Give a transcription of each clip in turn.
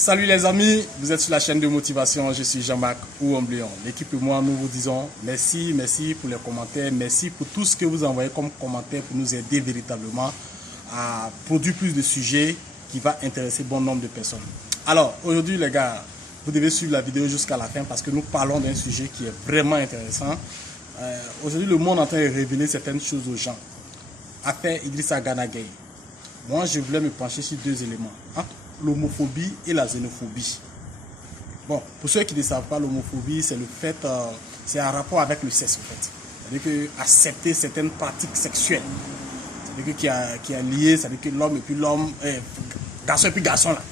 Salut les amis, vous êtes sur la chaîne de motivation, je suis Jean-Marc Ouamblion. L'équipe et moi, nous vous disons merci pour les commentaires, merci pour tout ce que vous envoyez comme commentaires pour nous aider véritablement à produire plus de sujets qui vont intéresser bon nombre de personnes. Alors, aujourd'hui les gars, vous devez suivre la vidéo jusqu'à la fin parce que nous parlons d'un sujet qui est vraiment intéressant. Aujourd'hui, le monde est en train de révéler certaines choses aux gens. Affaire Idrissa Gana Gueye. Moi, je voulais me pencher sur deux éléments. L'homophobie et la xénophobie. Bon, pour ceux qui ne savent pas, l'homophobie, c'est le fait, c'est un rapport avec le sexe en fait. C'est-à-dire que accepter certaines pratiques sexuelles. C'est-à-dire que qui est lié, c'est-à-dire que l'homme et puis l'homme, garçon et puis garçon là,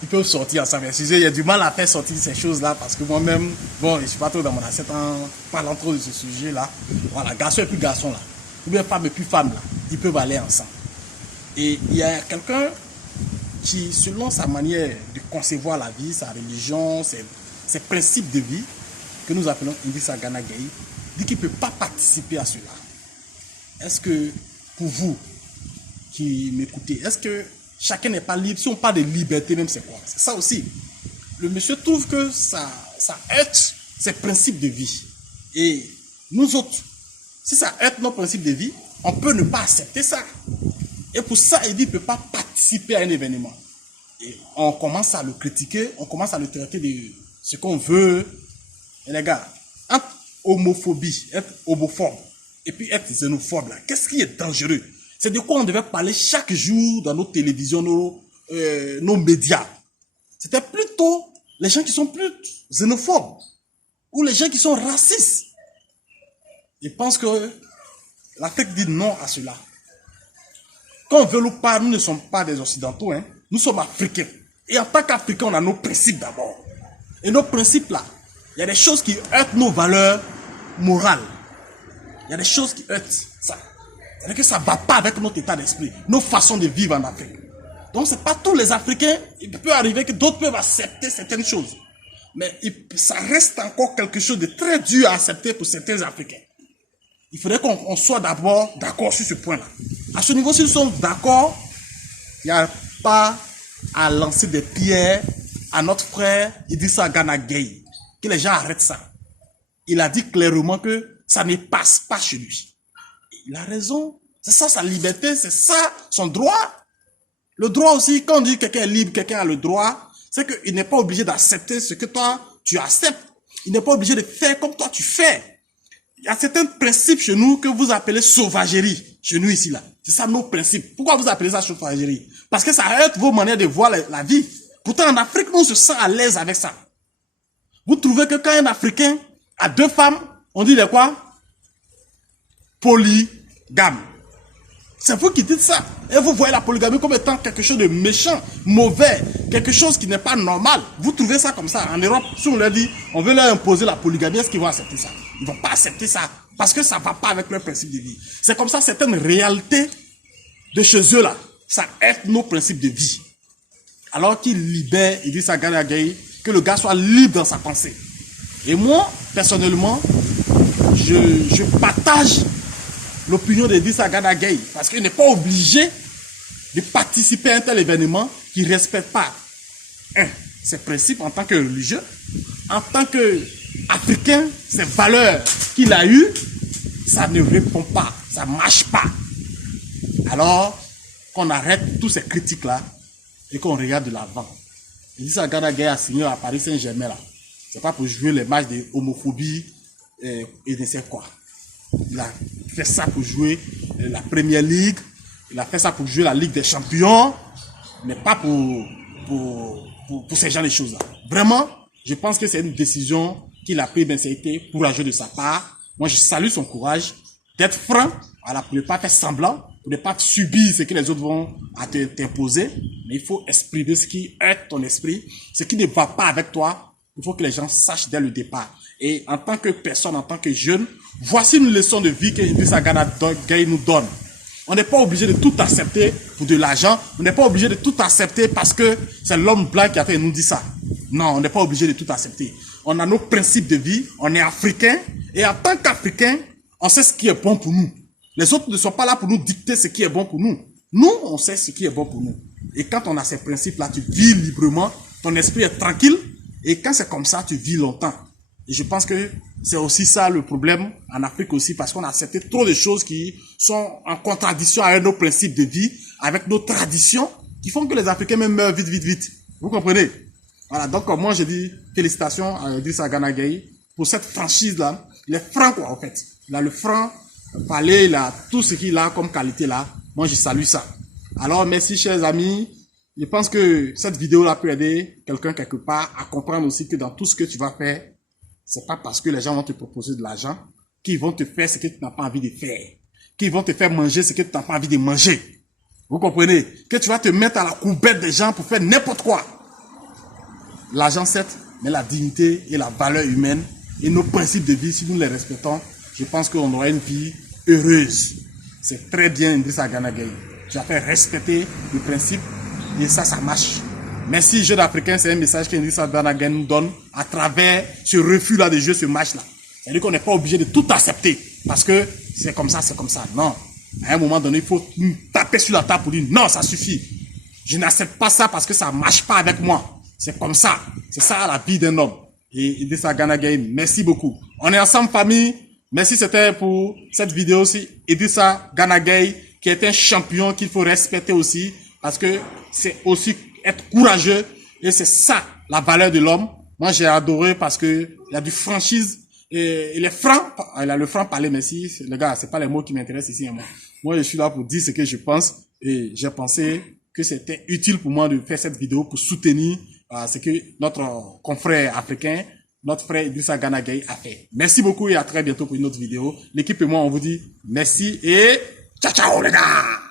ils peuvent sortir ensemble. Excusez, il y a du mal à faire sortir ces choses-là parce que moi-même, bon, je ne suis pas trop dans mon assiette en parlant trop de ce sujet-là. Voilà, garçon et puis garçon là, ou bien femme et puis femme là, ils peuvent aller ensemble. Et il y a quelqu'un qui, selon sa manière de concevoir la vie, sa religion, ses principes de vie, que nous appelons Idrissa Gana Gueye, dit qu'il ne peut pas participer à cela. Est-ce que, pour vous qui m'écoutez, est-ce que chacun n'est pas libre? Si on parle de liberté même, c'est quoi? C'est ça aussi. Le monsieur trouve que ça heurte ses principes de vie. Et nous autres, si ça heurte nos principes de vie, on peut ne pas accepter ça. Et pour ça, il dit qu'il ne peut pas participer à un événement. Et on commence à le critiquer, on commence à le traiter de ce qu'on veut. Et les gars, entre homophobie, être homophobe, et puis être xénophobe, là, qu'est-ce qui est dangereux? C'est de quoi on devait parler chaque jour dans nos télévisions, nos médias. C'était plutôt les gens qui sont plus xénophobes, ou les gens qui sont racistes. Ils pensent que l'Afrique dit non à cela. Quand on veut ou pas, nous ne sommes pas des Occidentaux, hein. Nous sommes Africains. Et en tant qu'Africains, on a nos principes d'abord. Et nos principes là, il y a des choses qui heurtent nos valeurs morales. Il y a des choses qui heurtent ça. C'est-à-dire que ça ne va pas avec notre état d'esprit, nos façons de vivre en Afrique. Donc ce n'est pas tous les Africains, il peut arriver que d'autres peuvent accepter certaines choses. Mais ça reste encore quelque chose de très dur à accepter pour certains Africains. Il faudrait qu'on soit d'abord d'accord sur ce point-là. À ce niveau, si nous sommes d'accord, il n'y a pas à lancer des pierres à notre frère Idrissa Gana Gueye. Que les gens arrêtent ça. Il a dit clairement que ça ne passe pas chez lui. Il a raison. C'est ça sa liberté, c'est ça son droit. Le droit aussi, quand on dit que quelqu'un est libre, quelqu'un a le droit, c'est qu'il n'est pas obligé d'accepter ce que toi, tu acceptes. Il n'est pas obligé de faire comme toi, tu fais. Il y a certains principes chez nous que vous appelez sauvagerie, chez nous ici là. C'est ça nos principes. Pourquoi vous appelez ça sauvagerie? Parce que ça heurte vos manières de voir la vie. Pourtant en Afrique, nous on se sent à l'aise avec ça. Vous trouvez que quand un Africain a deux femmes, on dit de quoi? Polygame. C'est vous qui dites ça. Et vous voyez la polygamie comme étant quelque chose de méchant, mauvais, quelque chose qui n'est pas normal. Vous trouvez ça comme ça. En Europe, si on leur dit, on veut leur imposer la polygamie, est-ce qu'ils vont accepter ça? Ils ne vont pas accepter ça. Parce que ça ne va pas avec leur principe de vie. C'est comme ça, certaines réalités de chez eux là, ça aide nos principes de vie. Alors qu'il libère Idrissa Gana Gueye, que le gars soit libre dans sa pensée. Et moi, personnellement, je partage l'opinion d'Idrissa Gana Gueye, parce qu'il n'est pas obligé de participer à un tel événement qui ne respecte pas ses principes en tant que religieux, en tant qu'Africain, ses valeurs qu'il a eues, ça ne répond pas, ça ne marche pas. Alors, qu'on arrête tous ces critiques-là et qu'on regarde de l'avant. Idrissa Gana Gueye a signé à Paris Saint-Germain là. C'est pas pour jouer les matchs de homophobie et ne sais quoi. Il a fait ça pour jouer la Première Ligue. Il a fait ça pour jouer la Ligue des Champions. Mais pas pour ces genres de choses-là. Vraiment, je pense que c'est une décision qu'il a prise, mais ça a été courageux de sa part. Moi, je salue son courage d'être franc, voilà, pour ne pas faire semblant, pour ne pas subir ce que les autres vont t'imposer. Mais il faut exprimer ce qui heurte ton esprit, ce qui ne va pas avec toi. Il faut que les gens sachent dès le départ. Et en tant que personne, en tant que jeune, voici une leçon de vie que Idrissa Gana Gueye nous donne. On n'est pas obligé de tout accepter pour de l'argent. On n'est pas obligé de tout accepter parce que c'est l'homme blanc qui a fait nous dire ça. Non, on n'est pas obligé de tout accepter. On a nos principes de vie, on est africain. Et en tant qu'Africain, on sait ce qui est bon pour nous. Les autres ne sont pas là pour nous dicter ce qui est bon pour nous. Nous, on sait ce qui est bon pour nous. Et quand on a ces principes-là, tu vis librement, ton esprit est tranquille. Et quand c'est comme ça, tu vis longtemps. Et je pense que c'est aussi ça le problème en Afrique aussi, parce qu'on a accepté trop de choses qui sont en contradiction avec nos principes de vie, avec nos traditions, qui font que les Africains même meurent vite, vite, vite. Vous comprenez? Voilà, donc moi je dis félicitations à Idrissa Gana Gueye pour cette franchise-là. Il est franc quoi en fait. Il a le franc parler, il a tout ce qu'il a comme qualité là. Moi je salue ça. Alors merci chers amis. Je pense que cette vidéo-là peut aider quelqu'un quelque part à comprendre aussi que dans tout ce que tu vas faire, c'est pas parce que les gens vont te proposer de l'argent qu'ils vont te faire ce que tu n'as pas envie de faire. Qu'ils vont te faire manger ce que tu n'as pas envie de manger. Vous comprenez? Que tu vas te mettre à la coubette des gens pour faire n'importe quoi. L'argent, certes, mais la dignité et la valeur humaine et nos principes de vie, si nous les respectons, je pense qu'on aura une vie heureuse. C'est très bien, Idrissa Gana Gueye. Tu as fait respecter les principes et ça marche. Merci, jeunes africains, c'est un message qu'Idrissa Gana Gueye nous donne à travers ce refus-là de jouer ce match-là. C'est-à-dire qu'on n'est pas obligé de tout accepter parce que c'est comme ça, c'est comme ça. Non. À un moment donné, il faut taper sur la table pour dire non, ça suffit. Je n'accepte pas ça parce que ça ne marche pas avec moi. C'est comme ça. C'est ça la vie d'un homme. Et Idrissa Gana Gueye, merci beaucoup. On est ensemble, famille. Merci, c'était pour cette vidéo aussi. Idrissa Gana Gueye, qui est un champion qu'il faut respecter aussi. Parce que c'est aussi être courageux. Et c'est ça, la valeur de l'homme. Moi, j'ai adoré parce que il y a du franchise. Et il est franc. Il a le franc parler, merci. Les gars, c'est pas les mots qui m'intéressent ici. Moi, je suis là pour dire ce que je pense. Et j'ai pensé que c'était utile pour moi de faire cette vidéo pour soutenir ce que notre confrère africain, notre frère Idrissa Gana Gueye a fait. Merci beaucoup et à très bientôt pour une autre vidéo. L'équipe et moi, on vous dit merci et ciao, ciao les gars!